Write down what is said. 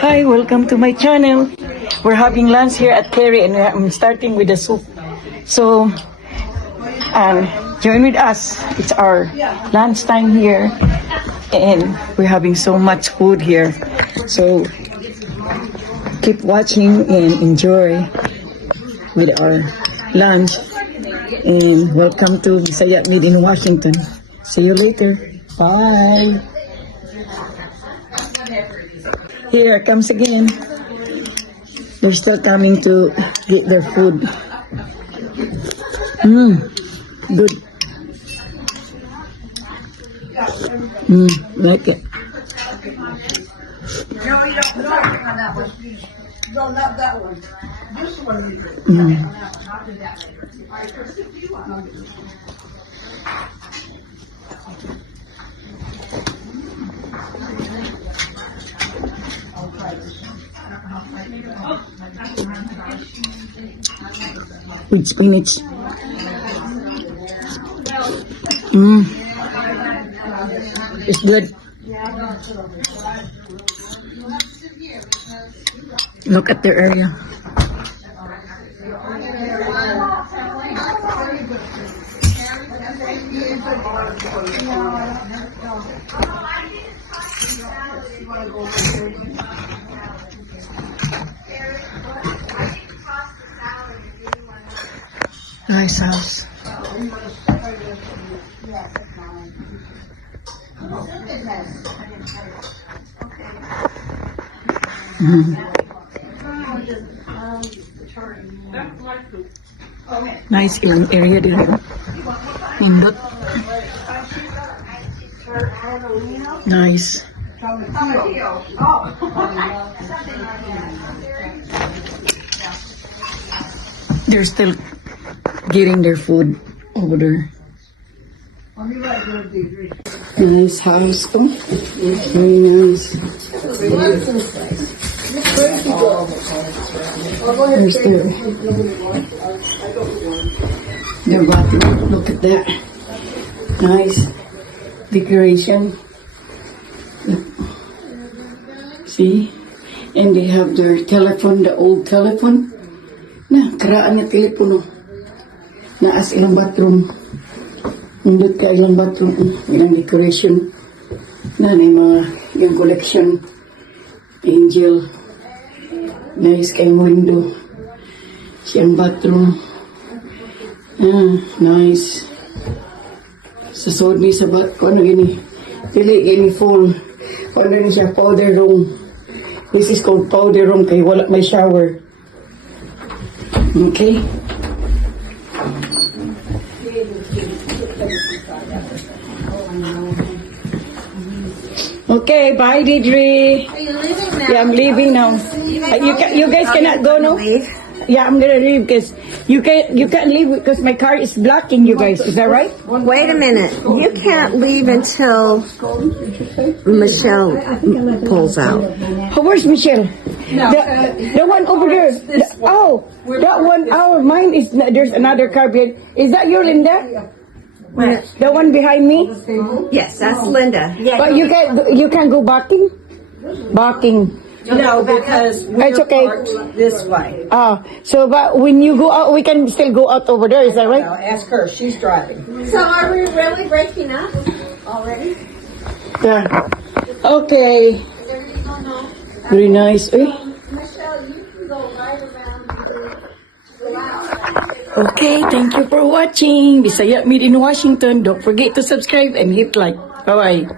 Hi, welcome to my channel. We're having lunch here at Terry and I'm starting with the soup. So, join with us. It's our lunch time here and we're having so much food here. So, keep watching and enjoy with our lunch. And welcome to Bisaya Made in Washington. See you later. Bye. Here comes again. They're still coming to get their food. Good. Like it. No, you don't on that one. You don't love that one. This one you With spinach. It's good. Look at the area. Nice house. Nice yung area dito. Nindot. Nice. They're still getting their food over there. Nice house. Oh, very nice. There's their bathroom. Look at that. Nice decoration. See? And they have their telephone, the old telephone. Na, karaan na telepono. Naas ilang bathroom. Nindot ka ilang bathroom. Ilang decoration. Na, mga yung collection. Angel. Nice kayong window. Siyang bathroom. Nice. Susod ni sa ano gini? Pili gini full. Ano ni siya? Powder room. This is called powder room kay wala may shower. Okay. Okay, bye, Didri. Are you leaving now? Yeah, I'm leaving now. You guys cannot go, no? Yeah, I'm gonna leave because you can't leave because my car is blocking you guys. Is that right? Wait a minute. You can't leave until Michelle pulls out. Oh, where's Michelle? The one over there. That one. Oh, mine is. There's another car behind. Is that your Linda? The one behind me? Yes, that's Linda. But you can't go barking. No, because It's okay. this way. So but when you go out, we can still go out over there. Is that right? Now ask her. She's driving. So are we really breaking up already? Yeah. Okay. Very nice. Eh? Michelle, you can go right around and go out. Okay, thank you for watching. Bisaya Made in Washington. Don't forget to subscribe and hit like. Bye-bye.